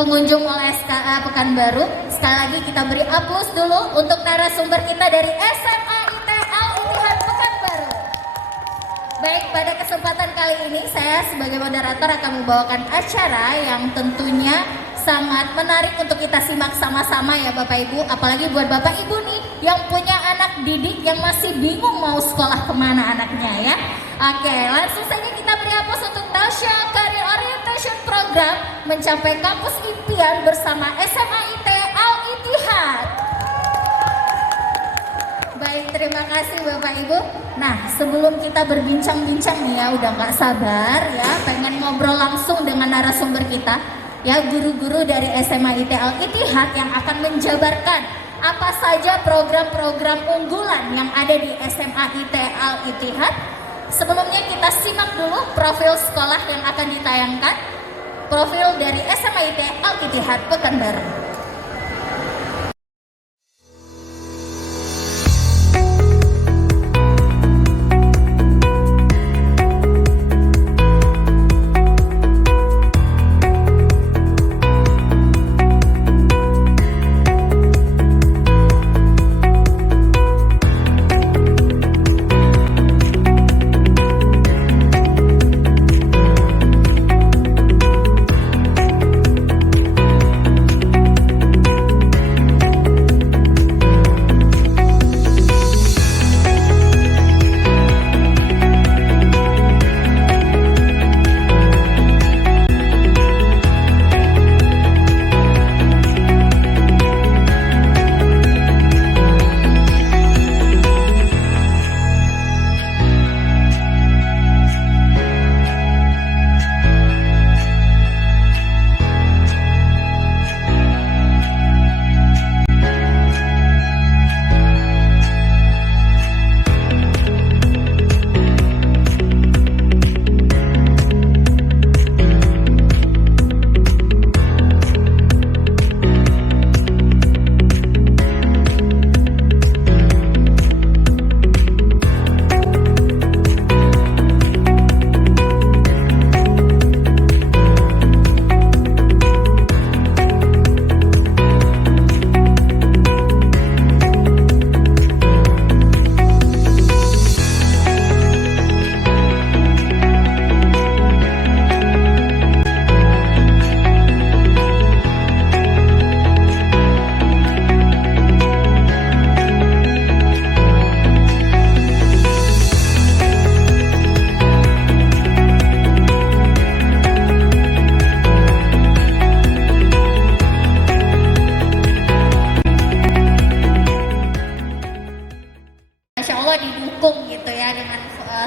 pengunjung Mall SKA Pekanbaru. Sekali lagi kita beri aplaus dulu untuk narasumber kita dari SMA IT Al-Ittihad Pekanbaru. Baik, pada kesempatan kali ini saya sebagai moderator akan membawakan acara yang tentunya sangat menarik untuk kita simak sama-sama ya Bapak Ibu. Apalagi buat Bapak Ibu nih yang punya anak didik yang masih bingung mau sekolah kemana anaknya ya. Oke, langsung saja kita beri aplaus untuk Tasya Career Orientation Program mencapai kampus impian bersama SMA IT Al-Ittihad. Baik, terima kasih Bapak Ibu. Nah, sebelum kita berbincang-bincang nih ya, udah gak sabar ya, pengen ngobrol langsung dengan narasumber kita ya, guru-guru dari SMA IT Al-Ittihad yang akan menjabarkan apa saja program-program unggulan yang ada di SMA IT Al-Ittihad. Sebelumnya kita simak dulu profil sekolah yang akan ditayangkan. Profil dari SMA IT Al-Ittihad Pekanbaru.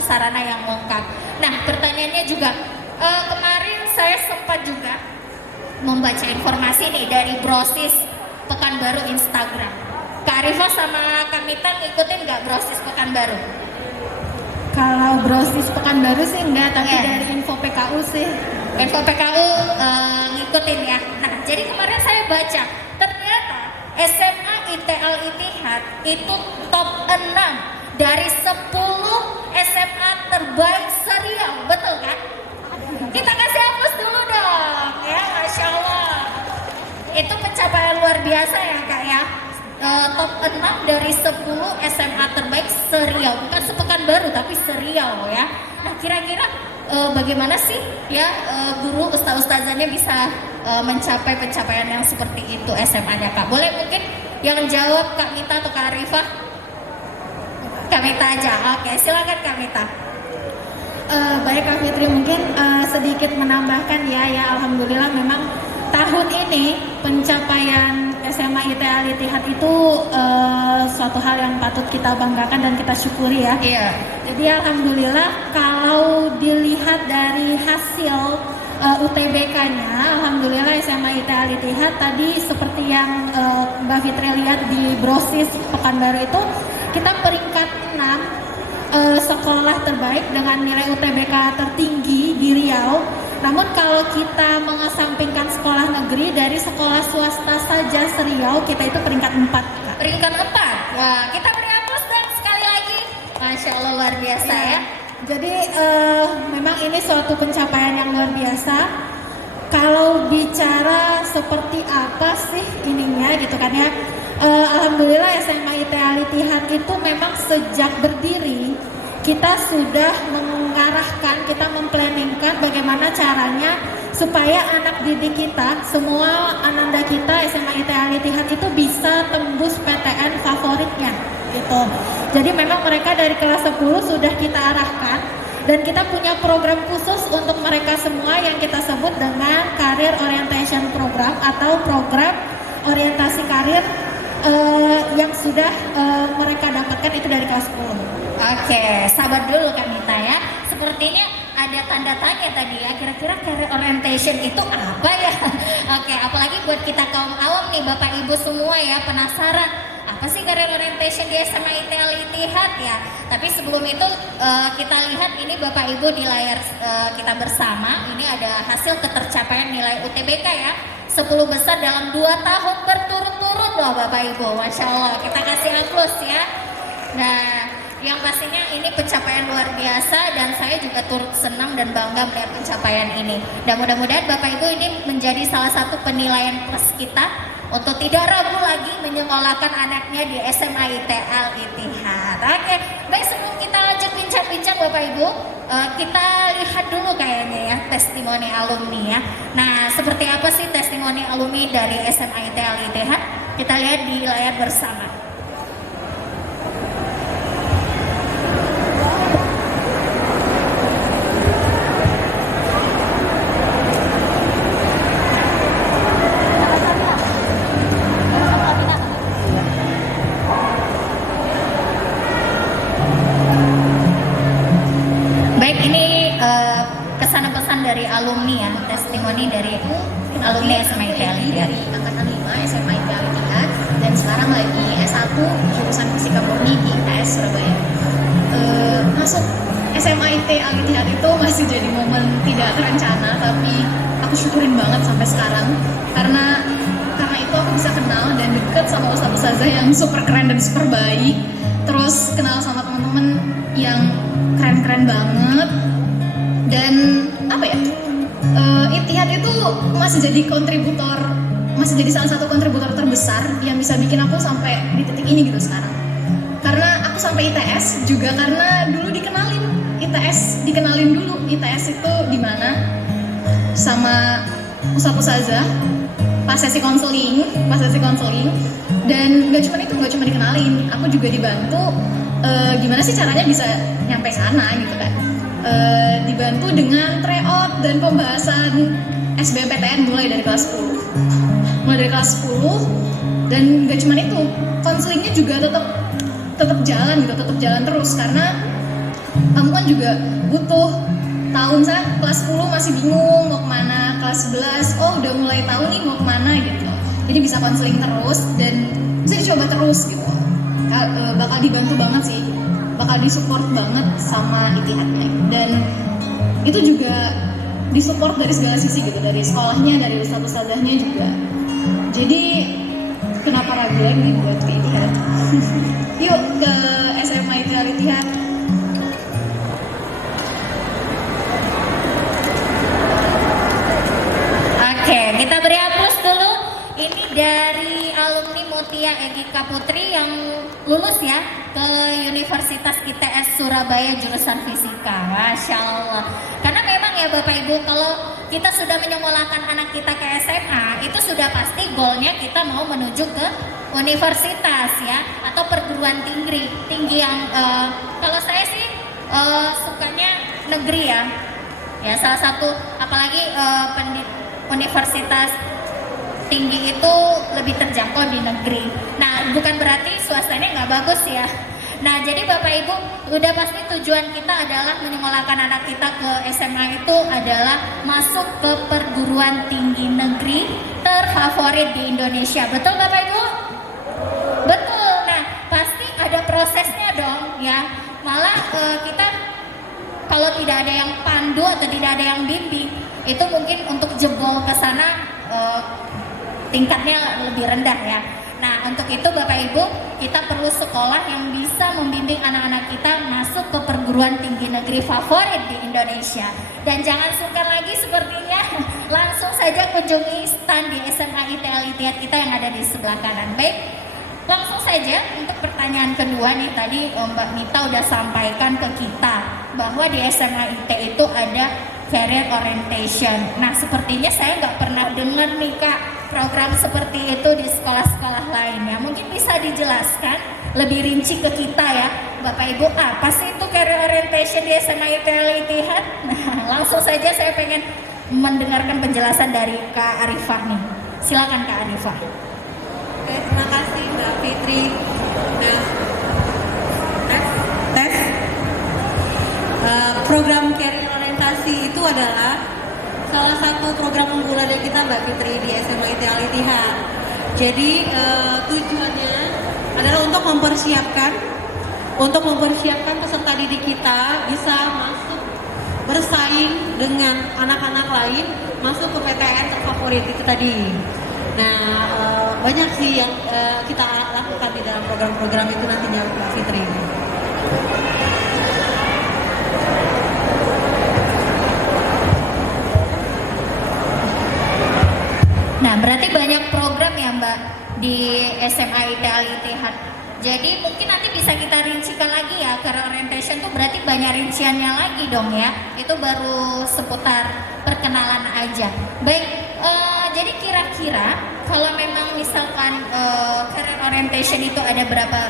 Sarana yang lengkap. Nah, pertanyaannya juga kemarin saya sempat juga membaca informasi nih dari Brosis Pekanbaru Instagram. Kak Arifah sama Kak Mita ngikutin nggak Brosis Pekanbaru? Kalau Brosis Pekanbaru sih enggak, tapi dari info PKU sih. Info PKU ngikutin ya. Nah, jadi kemarin saya baca ternyata SMA IT Al-Ittihad itu top 6 dari 10 SMA terbaik serial, betul kan? Kita kasih aplaus dulu dong, ya, Masya Allah. Itu pencapaian luar biasa ya Kak ya. Top 6 dari 10 SMA terbaik serial, bukan sepekanbaru tapi serial ya. Nah, kira-kira bagaimana sih ya guru ustazahnya bisa mencapai pencapaian yang seperti itu SMA-nya Kak? Boleh mungkin yang jawab Kak Mita atau Kak Arifah? Kak Mita aja, oke, silakan Kak Mita. Baik Kak Fitri, mungkin sedikit menambahkan ya, alhamdulillah memang tahun ini pencapaian SMA IT Al-Ittihad itu suatu hal yang patut kita banggakan dan kita syukuri ya. Iya. Jadi alhamdulillah kalau dilihat dari hasil UTBK-nya, alhamdulillah SMA IT Al-Ittihad tadi seperti yang Mbak Fitri lihat di Brosis Pekanbaru itu, kita peringkat 6 sekolah terbaik dengan nilai UTBK tertinggi di Riau. Namun kalau kita mengesampingkan sekolah negeri, dari sekolah swasta saja se-Riau kita itu peringkat 4. Peringkat 4. Wah, kita beri aplaus dong sekali lagi. Masya Allah, luar biasa ya. Jadi memang ini suatu pencapaian yang luar biasa. kalau bicara seperti apa sih ininya gitu kan ya, alhamdulillah SMA IT Al Ittihad itu memang sejak berdiri kita sudah mengarahkan, kita memplanningkan bagaimana caranya supaya anak didik kita, semua ananda kita SMA IT Al Ittihad itu bisa tembus PTN favoritnya gitu. Jadi memang mereka dari kelas 10 sudah kita arahkan dan kita punya program khusus untuk mereka semua yang kita sebut dengan Career Orientation Program atau program orientasi karir yang sudah mereka dapatkan itu dari kelas 10. Oke, sabar dulu Kak Mita ya. Sepertinya ada tanda tanya tadi ya, kira-kira career orientation itu apa ya? Oke, apalagi buat kita kaum awam nih Bapak Ibu semua ya, penasaran apa sih career orientation di SMA IT Al Ittihad ya. Tapi sebelum itu kita lihat ini Bapak Ibu di layar kita bersama, ini ada hasil ketercapaian nilai UTBK ya, 10 besar dalam 2 tahun berturut-turut loh Bapak Ibu, Masya Allah, kita kasih aplaus ya. Nah, yang pastinya ini pencapaian luar biasa dan saya juga turut senang dan bangga melihat pencapaian ini. Dan mudah-mudahan Bapak Ibu ini menjadi salah satu penilaian plus kita untuk tidak ragu lagi menyekolahkan anaknya di SMA IT Al Ittihad. Oke, baik, sebelum kita lanjut bincang-bincang Bapak Ibu, kita lihat dulu kayaknya ya testimoni alumni ya. Nah, seperti apa sih testimoni alumni dari SMA IT Al Ittihad? Kita lihat di layar bersama. Dari alumni ya, testimoni dari alumni SMA IT Al Ittihad. Dari angkatan 5 SMA IT Al Ittihad dan sekarang lagi S1 jurusan Fisika Murni di ITS Surabaya. Masuk SMA IT Al Ittihad itu masih jadi momen tidak terencana, tapi aku syukurin banget sampai sekarang karena itu aku bisa kenal dan deket sama ustaz-ustazah yang super keren dan super baik, terus kenal sama teman-teman yang keren-keren banget. Dan apa ya, Ittihad itu masih jadi salah satu kontributor terbesar yang bisa bikin aku sampai di titik ini gitu sekarang. Karena aku sampai ITS juga karena dulu dikenalin dulu ITS itu di mana sama ustaz-ustazah pas sesi konseling. Dan gak cuma dikenalin, aku juga dibantu gimana sih caranya bisa nyampe sana gitu kan. Dibantu dengan tryout dan pembahasan SBMPTN mulai dari kelas 10 dan gak cuma itu, konselingnya juga tetap jalan terus karena kamu kan juga butuh tahu, misalnya kelas 10 masih bingung mau kemana, kelas 11 udah mulai tahu nih mau kemana gitu, jadi bisa konseling terus dan bisa dicoba terus gitu. Bakal dibantu banget sih, bakal disupport banget sama Ittihadnya dan itu juga disupport dari segala sisi gitu, dari sekolahnya, dari ustadz-ustadzahnya juga. Jadi kenapa ragu lagi buat ke Ittihad? Yuk ke SMA IT Al Ittihad. Oke, kita beri aplaus dulu. Ini dari alumni Mutia Egika Putri yang lulus ya ke Universitas ITS Surabaya jurusan Fisika. Masya Allah. Karena memang ya Bapak Ibu, kalau kita sudah menyekolahkan anak kita ke SMA, itu sudah pasti goalnya kita mau menuju ke universitas ya, atau perguruan tinggi yang kalau saya sih sukanya negeri ya. Ya salah satu, apalagi universitas tinggi itu lebih terjangkau di negeri. Nah, bukan berarti swastanya nggak bagus ya. Nah, jadi Bapak Ibu, udah pasti tujuan kita adalah menyekolahkan anak kita ke SMA itu adalah masuk ke perguruan tinggi negeri terfavorit di Indonesia. Betul Bapak Ibu? Betul. Nah, pasti ada prosesnya dong ya. Malah kita kalau tidak ada yang pandu atau tidak ada yang bimbing, itu mungkin untuk jebol ke sana tingkatnya lebih rendah ya. Nah, untuk itu Bapak Ibu, kita perlu sekolah yang bisa membimbing anak-anak kita masuk ke perguruan tinggi negeri favorit di Indonesia. Dan jangan sungkan lagi sepertinya, langsung saja kunjungi stand di SMA ITL ITIHAD kita yang ada di sebelah kanan. Baik, langsung saja untuk pertanyaan kedua nih, tadi Mbak Mita udah sampaikan ke kita bahwa di SMA IT itu ada career orientation. Nah, sepertinya saya nggak pernah dengar nih Kak program seperti itu di sekolah-sekolah lainnya. Mungkin bisa dijelaskan lebih rinci ke kita ya Bapak Ibu, apa sih itu career orientation di SMA ITL ITIHAD? Nah, langsung saja saya pengen mendengarkan penjelasan dari Kak Arifah nih. Silakan Kak Arifah. Oke, terima kasih Mbak Fitri. Nah, tes. Program career orientasi itu adalah salah satu program unggulan dari kita Mbak Fitri di SMA ITL ITIHAD. Jadi tujuannya adalah untuk mempersiapkan peserta didik kita bisa masuk bersaing dengan anak-anak lain masuk ke PTN terfavorit itu tadi. Nah, banyak sih yang kita lakukan di dalam program-program itu nantinya Mbak Fitri. Nah, berarti banyak program ya Mbak di SMA ITL ITIHAD. Jadi mungkin nanti bisa kita rincikan lagi ya, career orientation tuh berarti banyak rinciannya lagi dong ya. Itu baru seputar perkenalan aja. Baik, jadi kira-kira kalau memang misalkan career orientation itu ada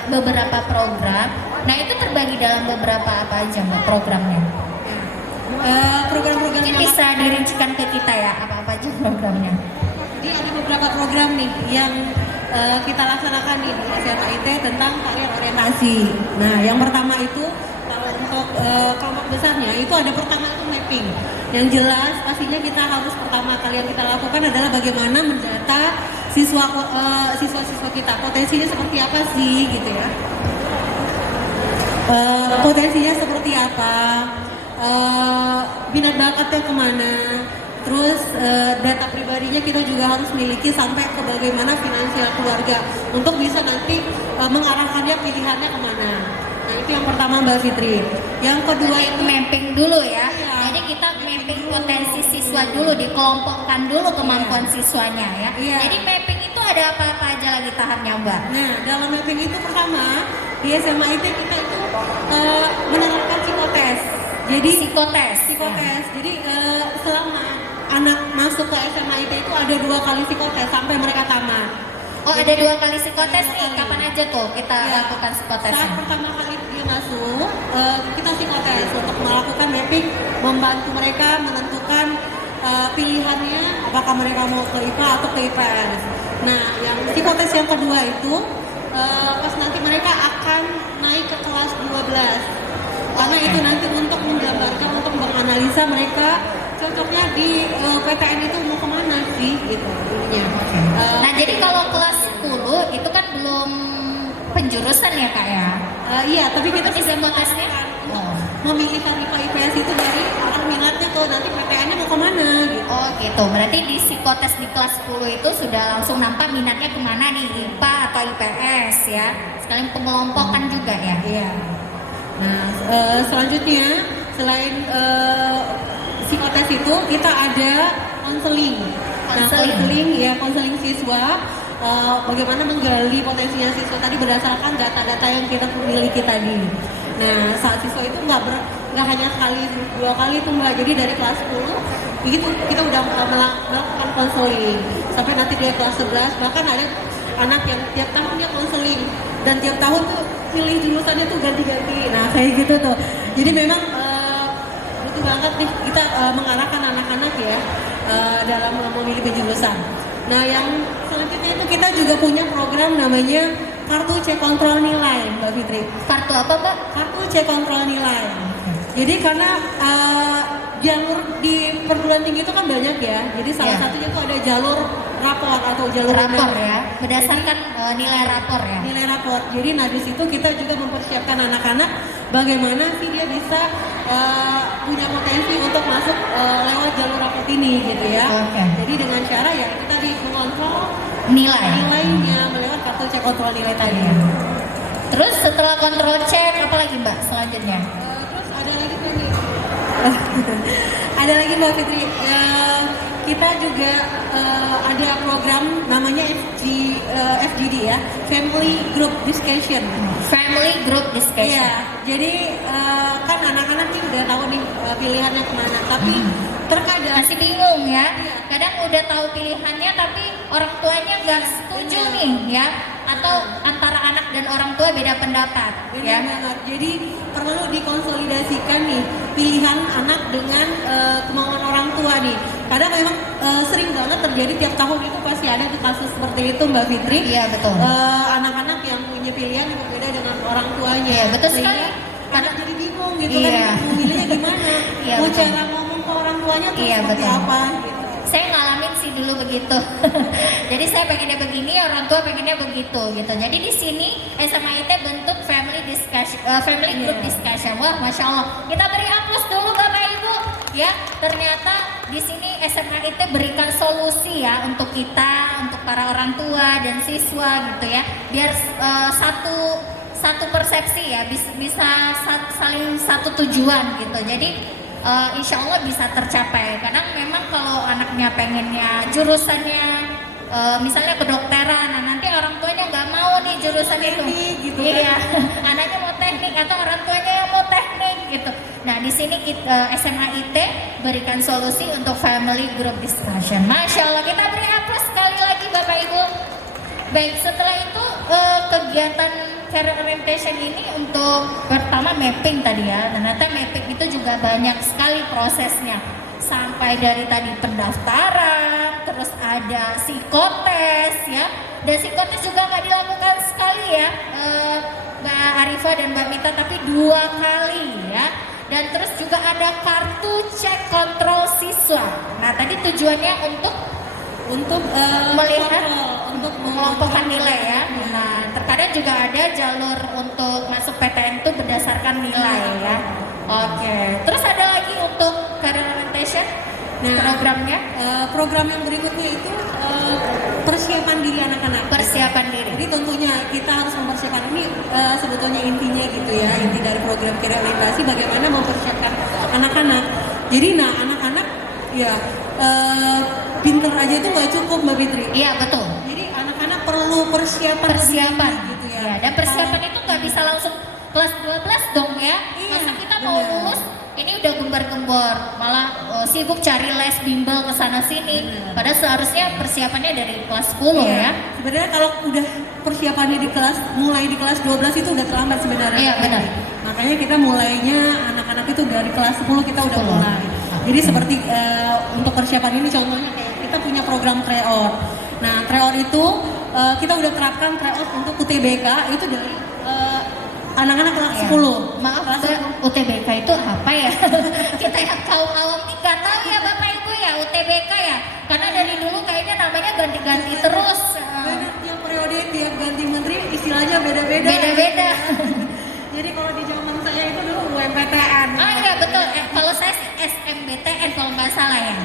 beberapa program, nah itu terbagi dalam beberapa apa aja Mbak programnya? Program-program Mungkin bisa dirincikan ke kita ya, apa-apa aja programnya. Jadi ada beberapa program nih yang kita laksanakan di SMA IT tentang karir orientasi. Nah, yang pertama itu kalau untuk kelompok besarnya itu ada pertama itu mapping. Yang jelas pastinya kita harus pertama kali yang kita lakukan adalah bagaimana mendata siswa-siswa kita, potensinya seperti apa sih gitu ya. Potensinya seperti apa, minat bakatnya kemana. Terus data pribadinya kita juga harus miliki sampai ke bagaimana finansial keluarga untuk bisa nanti mengarahkannya pilihannya kemana. Nah, itu yang pertama Mbak Fitri. Yang kedua itu mapping dulu ya. Iya. Jadi kita mapping potensi siswa dulu, dikelompokkan dulu kemampuan siswanya ya. Iya. Jadi mapping itu ada apa-apa aja lagi tahapnya Mbak? Nah, dalam mapping itu pertama di SMA IT kita itu menerapkan psikotes. Jadi psikotes. Jadi selama anak masuk ke SMA IT itu ada 2 kali psikotes sampai mereka tamat. Oh, ada 2 kali psikotes nih. Kapan aja tuh kita lakukan psikotesnya? Saat pertama kali dia masuk, kita psikotes untuk melakukan mapping, membantu mereka menentukan pilihannya apakah mereka mau ke IPA atau ke IPS. Nah, yang psikotes yang kedua itu pas nanti mereka akan naik ke kelas 12. Karena itu nanti untuk menggambarkan, untuk menganalisa mereka cocoknya di PTN itu mau kemana sih gitu intinya. Nah, jadi kalau kelas 10 itu kan belum penjurusan ya Kak ya? Iya, tapi kita sudah psikotesnya memilihkan IPA IPS itu dari arah minatnya tuh nanti PTN-nya mau kemana gitu. Oh gitu, berarti di psikotes di kelas 10 itu sudah langsung nampak minatnya kemana nih, IPA atau IPS ya? Sekalian pengelompokan juga ya? Iya. Nah, selanjutnya selain psikotes itu kita ada konseling. Nah, konseling siswa, bagaimana menggali potensinya siswa tadi berdasarkan data-data yang kita miliki tadi. Nah, saat siswa itu nggak hanya sekali 2 kali itu Mbak, jadi dari kelas 10 begitu kita udah melakukan konseling sampai nanti dia kelas 11, bahkan ada anak yang tiap tahun dia konseling dan tiap tahun tuh pilih jurusannya tuh ganti-ganti. Nah, kayak gitu tuh. Jadi memang butuh banget nih kita mengarahkan anak-anak ya dalam memilih jurusan. Nah, yang selanjutnya itu kita juga punya program namanya kartu C kontrol nilai, Mbak Fitri. Kartu apa Mbak? Kartu C kontrol nilai. Jadi karena jalur di perguruan tinggi itu kan banyak ya. Jadi salah satunya itu ada jalur rapor atau jalur rapor ya, berdasarkan nilai rapor ya. Nilai rapor. Jadi nah di situ kita juga mempersiapkan anak-anak bagaimana sih dia bisa punya potensi untuk masuk lewat jalur rapor ini gitu ya. Okay. Jadi dengan cara ya kita tadi mengontrol nilainya melewat kartu cek kontrol nilai tadi. Terus setelah kontrol cek apa lagi Mbak selanjutnya? Terus ada lagi nggak nih? Ada lagi Mbak Fitri. Kita juga ada program namanya FGD ya, Family Group Discussion. Family Group Discussion. Iya, jadi kan anak-anak nih udah tahu nih pilihannya kemana, tapi terkadang Masih bingung ya. Kadang udah tahu pilihannya tapi orang tuanya nggak setuju nih ya. Atau antara anak dan orang tua beda pendapat benar ya. banget. Jadi perlu dikonsolidasikan nih pilihan anak dengan kemauan orang tua nih. Kadang memang sering banget terjadi tiap tahun itu pasti ada tuh kasus seperti itu Mbak Fitri. Iya betul. Anak-anak yang punya pilihan yang berbeda dengan orang tuanya. Iya, betul Sehingga sekali. anak jadi bingung gitu Iya. kan mau milihnya gimana. Iya, Mau betul. cara ngomong ke orang tuanya tuh Iya, seperti betul. apa gitu. Saya ngalamin sih dulu begitu. Jadi saya pengennya begini, orang tua pengennya begitu gitu. Jadi di sini SMA IT bentuk family discussion, family group discussion. Wah, masya Allah. Kita beri aplaus dulu Bapak Ibu. Ya, ternyata di sini SMA IT berikan solusi ya untuk kita, untuk para orang tua dan siswa gitu ya. Biar satu persepsi ya, bisa saling satu tujuan gitu. Jadi insya Allah bisa tercapai. Karena memang kalau anaknya pengennya jurusannya misalnya kedokteran, nah nanti orang tuanya nggak mau nih jurusan itu. Gitu Iya, anaknya mau teknik atau orang tuanya yang mau teknik gitu. Nah di sini SMA IT berikan solusi untuk family group discussion. Masya Allah, kita beri aplaus sekali lagi Bapak Ibu. Baik, setelah itu kegiatan career orientation ini untuk pertama mapping tadi ya. Ternyata mapping itu juga banyak sekali prosesnya. Sampai dari tadi pendaftaran, terus ada psikotes ya. Dan psikotes juga nggak dilakukan sekali ya, Mbak Arifa dan Mbak Mita, tapi 2 kali ya. Dan terus juga ada kartu cek kontrol siswa. Nah tadi tujuannya untuk melihat untuk mengelompokkan nilai ya. Nah, terkadang juga ada jalur untuk masuk PTN itu berdasarkan nilai ya. Oke. Terus ada lagi untuk career orientation programnya, program yang berikutnya itu persiapan diri anak-anak. persiapan diri. Jadi tentunya kita harus mempersiapkan ini sebetulnya intinya gitu ya, inti dari program career orientasi bagaimana mempersiapkan anak-anak. Jadi anak-anak ya pinter aja itu nggak cukup Mbak Fitri. Iya betul. Jadi anak-anak perlu persiapan Gitu ya. Dan persiapan itu nggak bisa langsung kelas 12 dong ya. Iya, Masa kita mau benar. lulus ini udah gembar-gembor, malah sibuk cari les bimbel ke sana sini. Padahal seharusnya persiapannya dari kelas 10 ya. Sebenarnya kalau udah persiapannya mulai di kelas 12 itu udah terlambat sebenarnya. Iya, benar. Makanya kita mulainya anak-anak itu dari kelas 10 kita udah 10. mulai. Jadi seperti untuk persiapan ini contohnya kayak kita punya program tryout. Nah, tryout itu kita udah terapkan tryout untuk UTBK itu dari anak-anak kelas Iya. 10. Maaf Kelas Mbak, UTBK itu apa ya? Kita yang kaum awam ini nggak tahu ya Bapak Ibu ya UTBK ya. Karena dari dulu kayaknya namanya ganti-ganti terus. Beda tiap periode tiap ganti menteri istilahnya beda-beda. Beda-beda. Jadi kalau di zaman saya itu dulu UMPTN. Oh iya betul. Kalau saya sih SMBTN kalau nggak salah ya.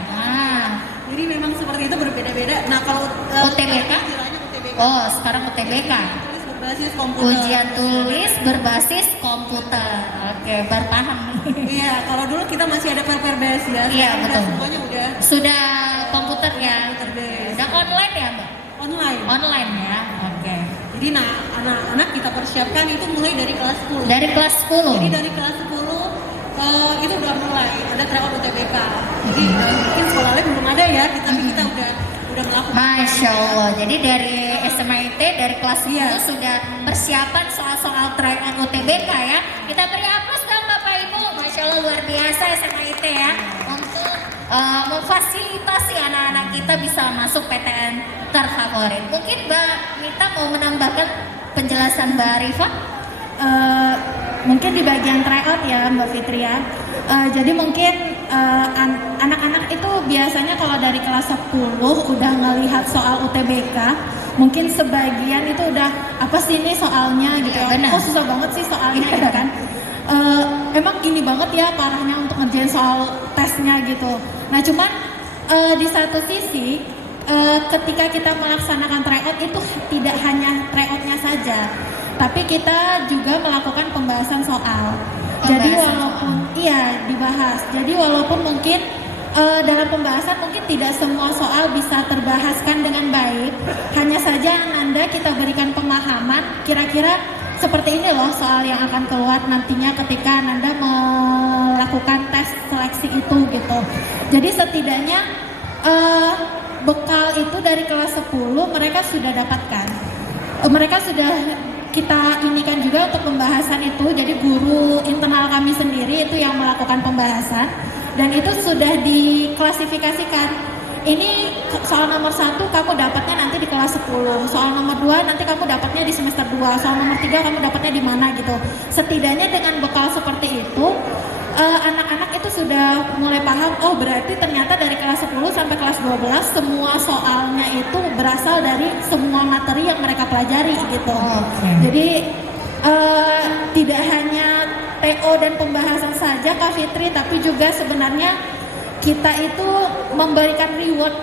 Jadi memang seperti itu berbeda-beda. Nah kalau UTBK? istilahnya UTBK. Oh sekarang UTBK. Tulis berbasis komputer. Ujian tulis berbasis komputer. Oke, baru paham. Iya, kalau dulu kita masih ada paper base ya. Iya, Sekarang betul. Semuanya udah Sudah komputer ya. Komputer based. Udah online ya Mbak? online. Online ya. Oke. Jadi anak-anak kita persiapkan itu mulai dari kelas 10. Dari kelas 10. Jadi dari kelas 10 itu udah mulai ada tryout UTBK. Jadi mungkin sekolah lain belum ada ya, tapi kita udah melakukan. Masya Allah. Jadi dari SMA IT dari kelas 10 Iya. sudah persiapan soal-soal tryout UTBK ya. Kita beri aplaus dong Bapak Ibu. Masya Allah luar biasa SMA IT ya untuk memfasilitasi anak-anak kita bisa masuk PTN terfavorit. Mungkin Mbak Mita mau menambahkan penjelasan Mbak Arifah? Mungkin di bagian tryout ya Mbak Fitri ya. Jadi mungkin anak-anak itu biasanya kalau dari kelas 10 udah ngelihat soal UTBK, mungkin sebagian itu udah apa sih ini soalnya gitu Iya, ya. benar. Kok susah banget sih soalnya Iya. gitu kan. Emang gini banget ya parahnya untuk ngerjain soal tesnya gitu. Nah cuman di satu sisi ketika kita melaksanakan tryout itu tidak hanya tryoutnya saja, tapi kita juga melakukan pembahasan soal. Jadi walaupun dibahas. Jadi walaupun mungkin dalam pembahasan mungkin tidak semua soal bisa terbahaskan dengan baik, hanya saja Ananda kita berikan pemahaman kira-kira seperti ini loh soal yang akan keluar nantinya ketika Ananda melakukan tes seleksi itu gitu. Jadi setidaknya bekal itu dari kelas 10 mereka sudah dapatkan. Mereka sudah kita inikan juga untuk pembahasan itu. Jadi guru internal kami sendiri itu yang melakukan pembahasan dan itu sudah diklasifikasikan. Ini soal nomor 1 kamu dapatnya nanti di kelas 10, soal nomor 2 nanti kamu dapatnya di semester 2, soal nomor 3 kamu dapatnya di mana gitu. Setidaknya dengan bekal seperti itu anak-anak itu sudah mulai paham, oh berarti ternyata dari kelas 10 sampai kelas 12 semua soalnya itu berasal dari semua materi yang mereka pelajari gitu. Jadi tidak hanya TO dan pembahasan saja Kak Fitri, tapi juga sebenarnya kita itu memberikan reward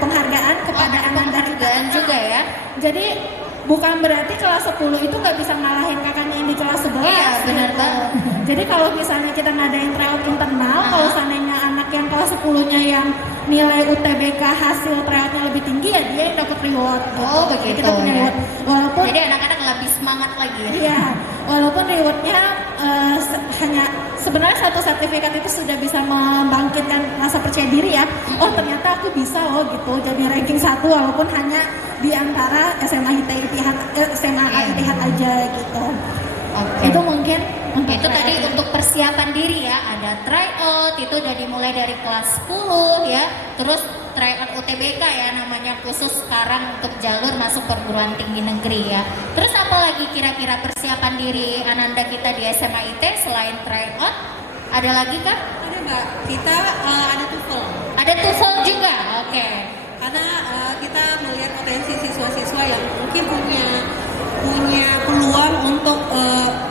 penghargaan kepada anak-anak juga ya. Jadi bukan berarti kelas 10 itu nggak bisa ngalahin kakaknya yang di kelas 11. Iya, benar banget. Jadi kalau misalnya kita ngadain tryout internal, kalau seandainya anak yang kelas 10-nya yang nilai UTBK hasil tryoutnya lebih tinggi, ya dia yang dapat reward. Gitu. Oh begitu. Kita punya reward. Walaupun jadi anak-anak lebih semangat lagi ya. Iya, walaupun rewardnya hanya sebenarnya satu sertifikat itu sudah bisa membangkitkan rasa percaya diri ya. Oh ternyata aku bisa loh gitu. Jadi ranking 1 walaupun hanya di antara SMA Itihad aja gitu. Itu mungkin itu tadi untuk persiapan diri ya. Ada tryout itu udah dimulai dari kelas 10 ya. Terus tryout UTBK ya namanya khusus sekarang untuk jalur masuk perguruan tinggi negeri ya. Terus apa lagi kira-kira persiapan diri Ananda kita di SMA IT selain tryout? Ada lagi kah? Ada Mbak, kita ada TOEFL. Ada TOEFL juga, oke. Karena kita melihat potensi siswa-siswa yang mungkin punya peluang untuk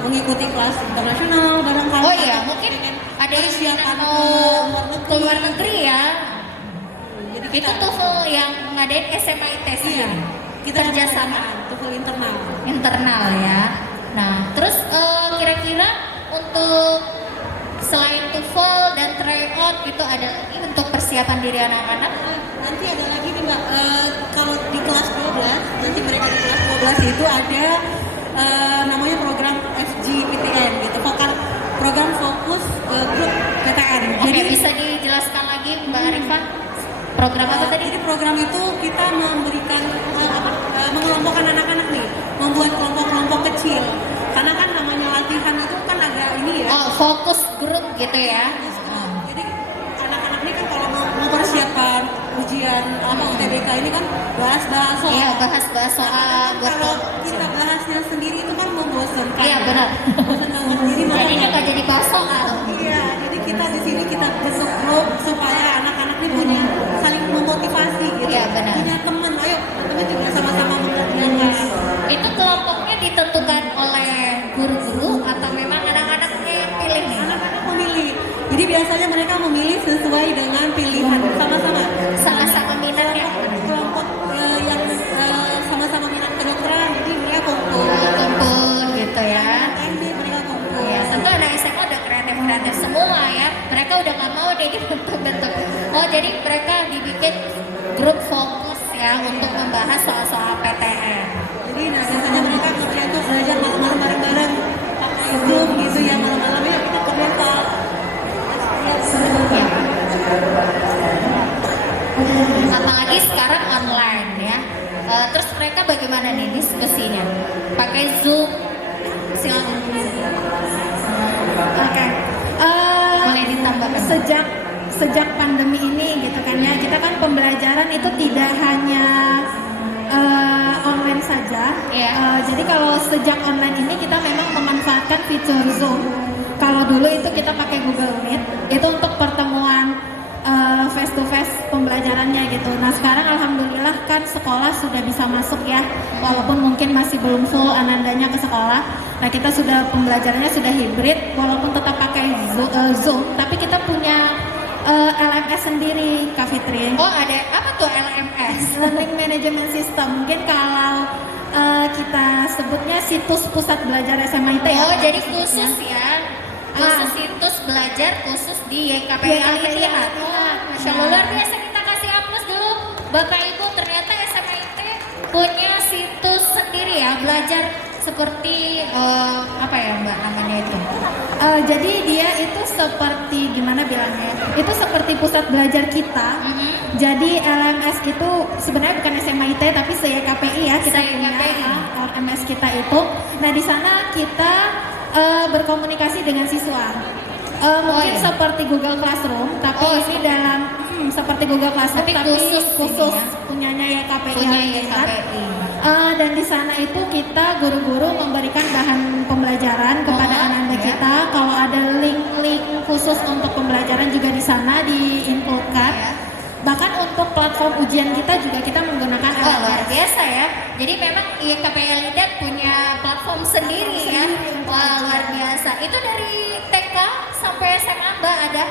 mengikuti kelas internasional barangkali. Oh iya, mungkin ada yang persiapan ke luar negeri ya. Jadi Itu TOEFL yang ngadain SMA IT sendiri. Iya, kita kerjasama TOEFL internal ya. Nah, terus kira-kira untuk selain TOEFL dan tryout itu ada lagi untuk persiapan diri anak-anak? Nanti ada lagi nih Mbak, kalau di kelas 12, nanti mereka di kelas 12 itu ada namanya program FGPTN gitu, program fokus grup PTN. Oke, bisa dijelaskan lagi Mbak Arifah? Program apa tadi? Jadi program itu kita memberikan mengelompokkan anak-anak nih, membuat kelompok-kelompok kecil. Karena kan namanya latihan itu kan agak ini ya. Oh, fokus grup gitu ya. Jadi anak-anak ini kan kalau mau persiapan ujian UTBK ini kan bahas-bahas soal. Iya, bahas-bahas soal. Kalau kita bahasnya sendiri itu kan membosankan. Iya, benar. Bosan banget. Jadi nggak jadi bahas soal. Iya, jadi kita di sini kita bentuk grup supaya anak-anak ini punya saling memotivasi gitu. Iya, benar. Punya teman, ayo teman juga sama-sama mengerjakan. Itu kelompoknya ditentukan oleh guru-guru atau memang anak-anaknya yang pilih nih? Anak-anak memilih. Jadi biasanya mereka memilih sesuai dengan pilihan Sama-sama minatnya. Kelompok yang sama-sama minat kedokteran, jadi mereka kumpul. Kumpul gitu ya. Teknik mereka kumpul. Ya, tentu anak SMA udah kreatif semua ya. Mereka udah nggak mau deh dibentuk-bentuk. Oh, jadi mereka dibikin grup fokus ya untuk membahas soal-soal PTN. Jadi biasanya mereka kerja itu belajar malam-malam bareng-bareng, pakai Zoom gitu ya, malam-malamnya kita komentar. Apalagi sekarang online ya. Terus mereka bagaimana nih diskusinya? Pakai Zoom? Silakan. Oke. Boleh ditambahkan. Sejak pandemi ini gitu kan ya, kita kan pembelajaran itu tidak hanya online saja. Jadi kalau sejak online ini kita memang memanfaatkan fitur Zoom. Kalau dulu itu kita pakai Google Meet, itu untuk pertemuan face to face pembelajarannya gitu. Nah sekarang alhamdulillah kan sekolah sudah bisa masuk ya, walaupun mungkin masih belum full anandanya ke sekolah. Nah kita sudah pembelajarannya sudah hibrid, walaupun tetap pakai Zoom, tapi kita punya LMS sendiri, Kak Fitri. Oh ada apa tuh LMS? Learning Management System. Mungkin kalau kita sebutnya situs pusat belajar SMA IT. Oh ya, jadi khusus ya, khusus situs belajar khusus di YKPI Al-Ittihad. Oh, Masya Allah, luar biasa, kita kasih aplaus dulu Bapak Ibu. Ternyata SMA IT punya situs sendiri ya, belajar seperti apa ya Mbak namanya itu? Jadi dia itu seperti gimana bilangnya? Itu seperti pusat belajar kita. Jadi LMS itu sebenarnya bukan SMA IT tapi se-YKPI ya, kita punya LMS kita itu. Nah di sana kita berkomunikasi dengan siswa. Mungkin seperti Google Classroom, tapi ini dalam seperti Google Classroom Tapi tapi khusus punyanya YKPI. Punya YKPI. Dan di sana itu kita guru-guru memberikan bahan pembelajaran kepada anak-anak kita. Kalau ada link-link khusus untuk pembelajaran juga di sana diinputkan. Bahkan untuk platform ujian kita juga kita menggunakan LMS. Luar biasa ya. Jadi memang YKPI Al-Ittihad punya platform sendiri ya. Wah luar biasa. Itu dari TK sampai SMA Mbak ada?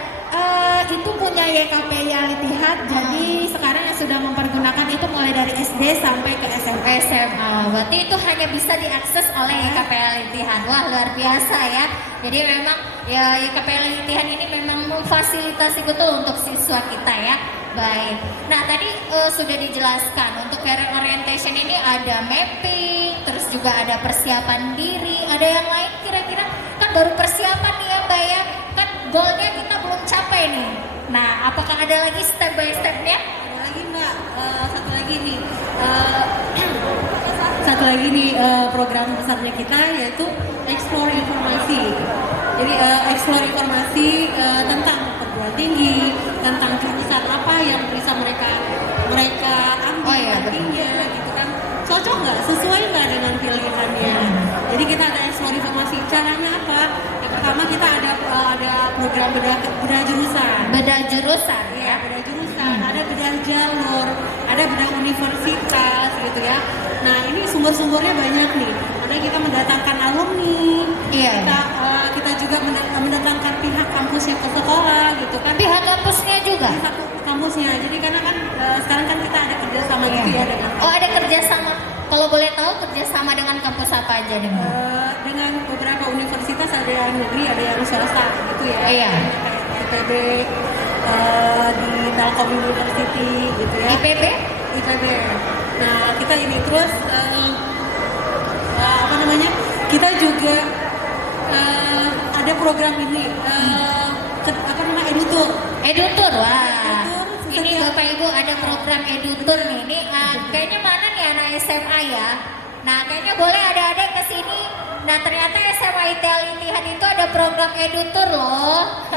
Itu punya YKPI Al-Ittihad. Jadi sekarang yang sudah mempergunakan itu mulai dari SD sampai ke SMA. Berarti itu hanya bisa diakses oleh YKPI Al-Ittihad. Wah luar biasa ya. Jadi memang ya YKPI Al-Ittihad ini memang memfasilitasi betul untuk siswa kita ya. Baik. Nah tadi sudah dijelaskan untuk career orientation ini ada mapping, terus juga ada persiapan diri. Ada yang lain kira-kira? Kan baru persiapan nih ya Mbak ya. Kan goalnya kita belum capai nih. Nah apakah ada lagi step by stepnya? Ada lagi Mbak, satu lagi nih program besarnya kita yaitu explore informasi. Jadi explore informasi tentang perguruan tinggi, tentang jurusan apa yang bisa mereka ambil nantinya gitu kan. Cocok nggak? Sesuai nggak dengan pilihannya? Jadi kita ada explore informasi. Caranya apa? Yang pertama kita ada program bedah jurusan. Bedah jurusan Ya, bedah jurusan, ada bedah jalur, ada bedah universitas gitu ya. Nah ini sumber-sumbernya banyak nih. Karena kita mendatangkan alumni, kita juga mendatangkan pihak kampusnya ke sekolah gitu kan. Pihak kampusnya juga? Pihak kampusnya. Jadi karena kan sekarang kan kita ada kerjasama gitu ya dengan. Oh ada kerjasama. Kalau boleh tahu kerjasama dengan kampus apa aja nih? Dengan beberapa universitas, ada yang negeri, ada yang swasta gitu ya. Iya. Kayak IPB, di Telkom University gitu ya. IPB? IPB. Nah kita ini terus apa namanya? Kita juga ada program ini apa namanya Edutur. Edutur, wah. Edutur, Ini Bapak Ibu ada program Edutur nih. Ini kayaknya mana nih anak SMA ya? Nah kayaknya boleh adik-adik ke sini. Nah ternyata SMA IT Al-Ittihad itu ada program Edutur loh.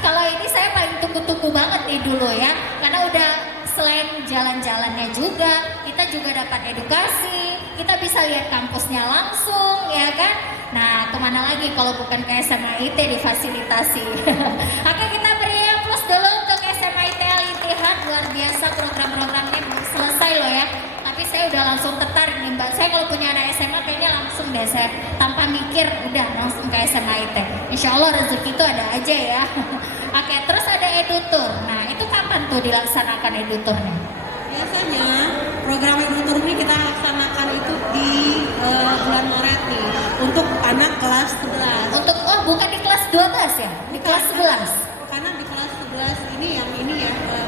Kalau ini saya paling tunggu-tunggu banget nih dulu ya. Karena udah selain jalan-jalannya juga, kita juga dapat edukasi. Kita bisa lihat kampusnya langsung ya kan. Nah kemana lagi kalau bukan ke SMA IT difasilitasi. Oke kita beri aplaus dulu untuk SMA IT Al-Ittihad. Luar biasa program-programnya belum selesai loh ya. Tapi saya udah langsung tertarik nih Mbak. Saya kalau punya anak SMA kayaknya langsung deh saya tanpa mikir udah langsung ke SMA IT. Insya Allah rezeki itu ada aja ya. Oke terus ada Edutur. Nah itu kapan tuh dilaksanakan Eduturnya? Biasanya program Edutur ini kita laksanakan itu di bulan Maret nih untuk anak kelas 11. Untuk bukan di kelas 12 ya? Di kelas 11. Karena di kelas 11 ini ya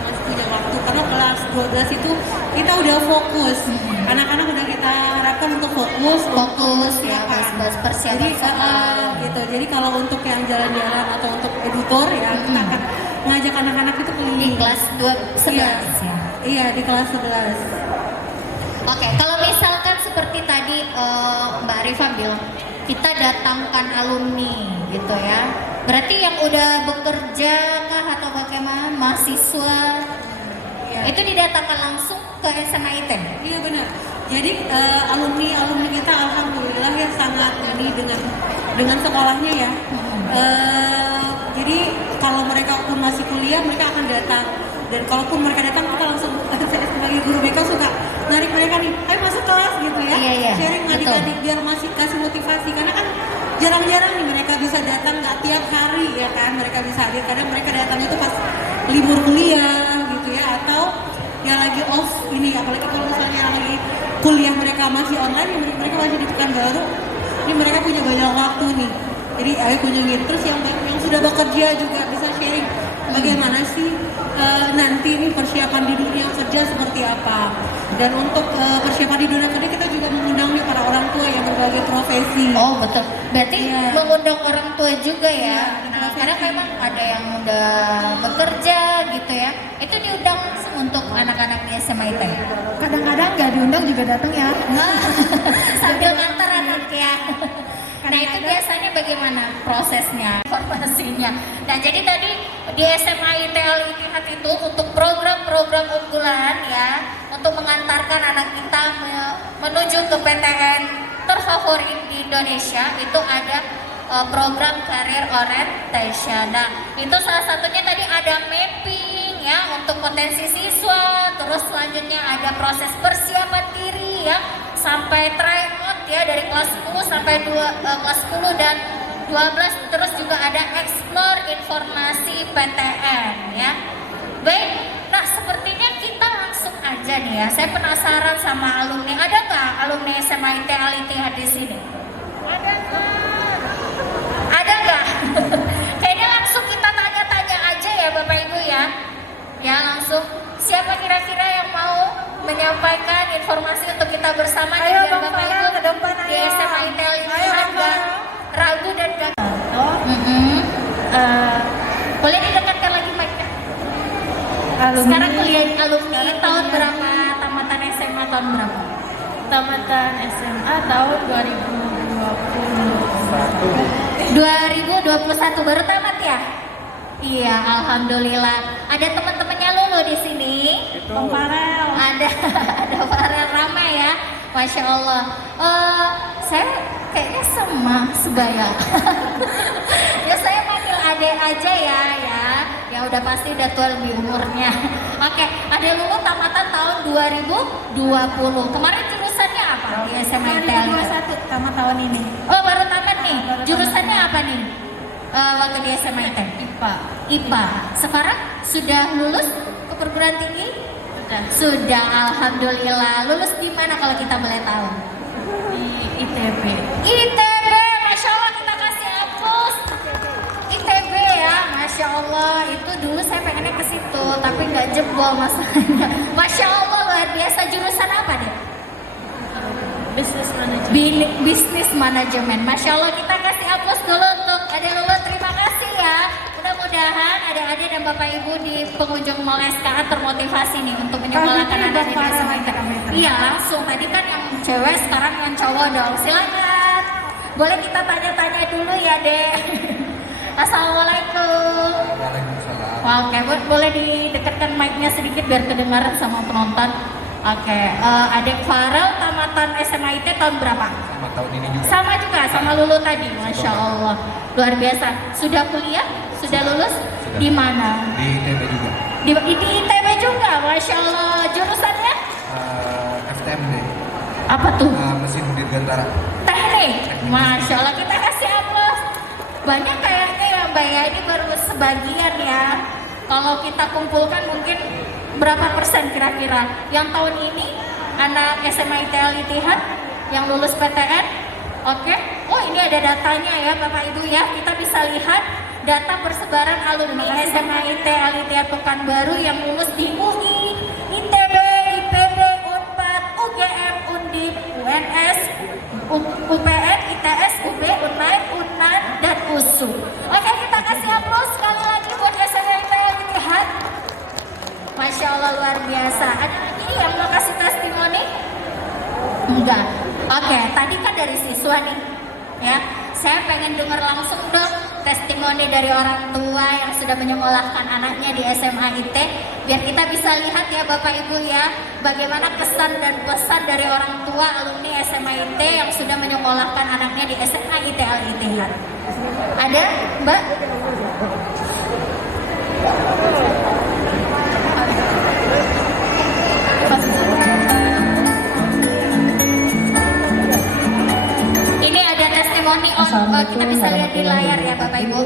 masih punya waktu, karena kelas 12 itu kita udah fokus. Anak-anak udah kita harapkan untuk fokus Ya bahas persiapan. Jadi gitu. Jadi kalau untuk yang jalan-jalan atau untuk Edutur ya kita akan ngajak anak-anak itu Di keliling. kelas 11 ya? Iya di kelas 11. Oke, kalau misalkan seperti tadi Mbak Rifa bilang, kita datangkan alumni gitu ya. Berarti yang udah bekerja kah atau bagaimana mahasiswa itu didatangkan langsung ke SMA IT? Iya benar. Jadi alumni kita alhamdulillah ya sangat ini dengan sekolahnya ya. Jadi kalau mereka pun masih kuliah mereka akan datang. Dan kalaupun mereka datang kita langsung saya sebagai guru BK suka narik mereka nih, ayo masuk kelas gitu ya. Iya, sharing adik-adik biar masih kasih motivasi, karena kan jarang-jarang nih mereka bisa datang nggak tiap hari ya kan, mereka bisa hadir, kadang mereka datang itu pas libur kuliah gitu ya, atau yang lagi off ini, apalagi kalau misalnya lagi kuliah mereka masih online, mereka masih di Pekanbaru, ini mereka punya banyak waktu nih. Jadi ayo kunjungin. Terus yang sudah bekerja juga bisa sharing bagaimana sih nanti ini persiapan di dunia kerja seperti apa. Dan untuk persiapan di dunia kerja kita juga mengundang nih para orang tua yang berbagai profesi. Oh betul, berarti Iya. mengundang orang tua juga ya. Iya, Nah, karena memang ada yang udah bekerja gitu ya, itu diundang langsung untuk anak-anak di SMA IT. Kadang-kadang nggak diundang juga datang ya. Sambil ngantar anak ya. Nah itu biasanya bagaimana prosesnya, informasinya. Nah jadi tadi di SMA ITL Ittihad itu untuk program-program unggulan ya, untuk mengantarkan anak kita menuju ke PTN terfavorit di Indonesia, itu ada program career orientation. Nah itu salah satunya tadi ada mapping ya untuk potensi siswa, terus selanjutnya ada proses persiapan diri ya sampai tryout ya dari kelas 10 sampai kelas 10 dan 12, terus juga ada explore informasi PTN ya. Baik, nah sepertinya kita langsung aja nih ya. Saya penasaran sama alumni. Ada nggak alumni SMA ITL Ittihad di sini? Ada nggak? Ada nggak? Kayaknya langsung kita tanya-tanya aja ya Bapak Ibu ya. Ya langsung. Siapa kira-kira yang mau menyampaikan informasi untuk kita bersama Ayo, dengan Bang Bapak Farel, Ibu ke depan, di ayo. SMA ITL Ayo, Ittihad Bang nggak Farel. ragu dan gak boleh didekatkan lagi mic-nya. Sekarang kuliah alumni tahun berapa? Tamatan SMA tahun berapa? Tamatan SMA tahun 2021 baru tamat ya? Iya, alhamdulillah. Ada teman-temannya Lulu di sini. Bang Farel. Ada Farel ramai ya, masya Allah. Saya kayaknya sama sebaya. Ya saya panggil adek aja ya. Ya udah pasti udah tua lebih umurnya. Oke, ada Lulu tamatan tahun 2020. Kemarin jurusannya apa di SMA ITL? 2021 tamat tahun ini. Oh baru tamat nih. Jurusannya apa nih? Waktu di SMA ITL? IPA. Sekarang sudah lulus ke perguruan tinggi? Sudah, alhamdulillah. Lulus di mana kalau kita boleh tahu? Di ITB. ITB, masya Allah kita kasih aplaus. ITB ya, masya Allah. Itu dulu saya pengennya ke situ, tapi nggak jebol masalahnya. Masya Allah luar biasa. Jurusan apa deh? Business Management. Bisnis manajemen. Masya Allah kita kasih aplaus dulu untuk Ade Lulu. Terima kasih ya. Mudah-mudahan adik-adik dan bapak ibu di pengunjung Mall SKA termotivasi nih untuk menyekolahkan anak di SMA ITL. Iya langsung. Tadi kan yang cewek, sekarang yang cowok dong. Silakan. Boleh kita tanya-tanya dulu ya dek. Assalamualaikum. Waalaikumsalam. Oke, boleh didekatkan mic-nya sedikit biar kedengaran sama penonton. Oke, adik Farel tamatan SMA IT tahun berapa? Sama tahun ini juga. Sama juga, sama Lulu tadi. Masya Allah, luar biasa. Sudah kuliah? Sudah lulus? Sudah. Di mana? Di ITB juga. Di ITB juga, Masya Allah. Jurusannya? FTMD. Apa tuh? Mesin dirgantara. Teknik. Masya Allah, kita kasih aplaus. Banyak kayaknya ya Mbak ya, ini baru sebagian ya. Kalau kita kumpulkan mungkin berapa persen kira-kira yang tahun ini anak SMA ITL Ittihad yang lulus PTN? Oke. Oh ini ada datanya ya Bapak Ibu ya. Kita bisa lihat data persebaran alumni SMA ITL Ittihad Pekanbaru yang lulus di UI, ITB, IPB, UNPAD, UGM, Undip, UNS, UPN, ITS, UB, UNAIN, UNAN, dan USU. Oke kita kasih aplaus sekali lagi buat SMA ITL Ittihad. Masya Allah luar biasa. Ada lagi yang mau kasih testimoni? Enggak. Oke, tadi kan dari siswa nih, ya. Saya pengen dengar langsung dong testimoni dari orang tua yang sudah menyekolahkan anaknya di SMA IT, biar kita bisa lihat ya Bapak Ibu ya, bagaimana kesan dan pesan dari orang tua alumni SMA IT yang sudah menyekolahkan anaknya di SMA ITL Ittihad. Ada, Mbak? Ini ada testimoni kita bisa lihat di layar ya Bapak Ibu.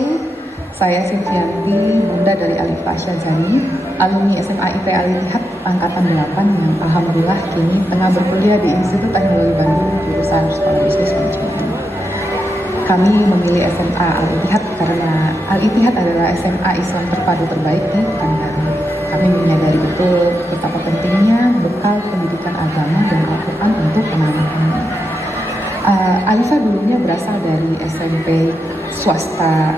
Saya Silvianti, bunda dari Alifah Syazani, alumni SMA IT Al-Ittihad Angkatan 8 yang alhamdulillah kini tengah berkuliah di Institut Teknologi Bandung jurusan Sekolah Bisnis Manajemen. Kami memilih SMA Al-Ittihad karena Al-Ittihad adalah SMA Islam terpadu terbaik di Tangerang. Kami menyadari betul betapa pentingnya bekal pendidikan agama dan Al-Quran untuk anak-anak kami. Alifah dulunya berasal dari SMP swasta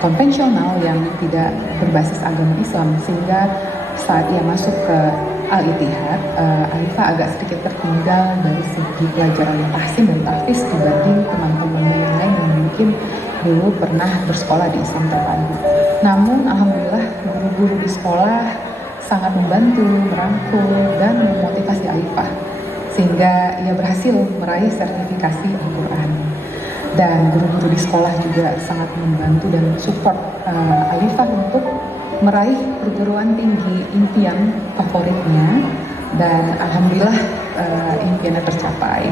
konvensional yang tidak berbasis agama Islam, sehingga saat ia masuk ke Al-Ittihad, Alifah agak sedikit tertinggal dari segi pelajaran tahsin dan tahfiz dibanding teman-teman yang lain yang mungkin dulu pernah bersekolah di Islam terpadu. Namun alhamdulillah guru-guru di sekolah sangat membantu, merangkul, dan memotivasi Alifah sehingga ia berhasil meraih sertifikasi Al-Quran. Dan guru-guru di sekolah juga sangat membantu dan support Alifah untuk meraih perguruan tinggi impian favoritnya, dan alhamdulillah impiannya tercapai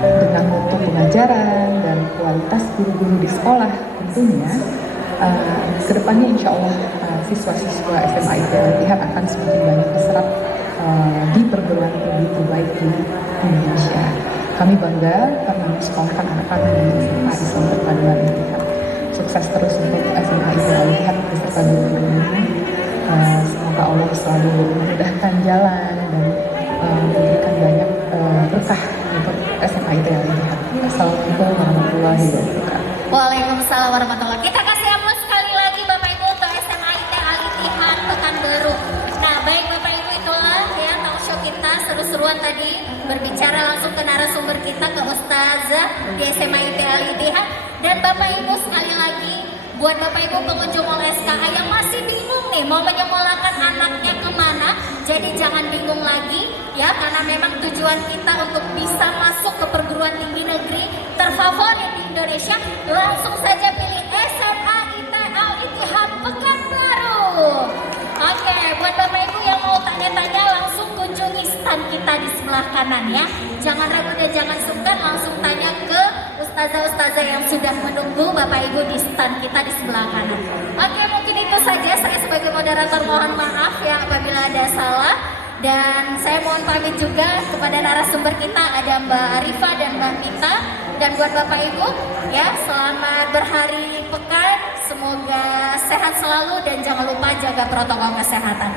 dengan mutu pengajaran dan kualitas guru-guru di sekolah. Tentunya kedepannya insya Allah siswa-siswa SMA IT Al-Ittihad akan semakin banyak diserap di perguruan tinggi terbaik di Indonesia. Kami bangga karena menyekolahkan anak kami di SMA Islam Terpadu Al-Ittihad. Sukses terus untuk SMA Islam Al-Ittihad beserta guru-gurunya. Semoga Allah selalu memudahkan jalan dan memberikan banyak berkah untuk SMA Islam Al-Ittihad. Assalamualaikum warahmatullahi wabarakatuh. Waalaikumsalam warahmatullahi. Kita kasih aplaus sekali lagi Bapak Ibu untuk SMA IT Al-Ittihad Pekanbaru. Nah, baik Bapak Ibu, itulah ya talk show kita seru-seruan tadi, berbicara langsung ke narasumber kita, ke Ustazah di SMA IT Al-Ittihad. Dan Bapak Ibu sekali lagi, buat Bapak Ibu pengunjung Mall SKA yang masih bingung nih mau menyekolahkan anaknya kemana, jadi jangan bingung lagi ya, karena memang tujuan kita untuk bisa masuk ke perguruan tinggi negeri terfavorit di Indonesia. Langsung saja pilih SMA IT Al-Ittihad Pekanbaru. Oke, buat Bapak Ibu yang mau tanya-tanya langsung kunjungi stand kita di sebelah kanan ya. Jangan ragu dan jangan sungkan, langsung tanya ke ustazah-ustazah yang sudah menunggu Bapak Ibu di stand kita di sebelah kanan. Oke, mungkin itu saja. Saya sebagai moderator mohon maaf ya apabila ada salah. Dan saya mohon pamit juga kepada narasumber kita, ada Mbak Arifah dan Mbak Mita. Dan buat Bapak Ibu ya, selamat berhari pekan. Semoga sehat selalu dan jangan lupa jaga protokol kesehatan.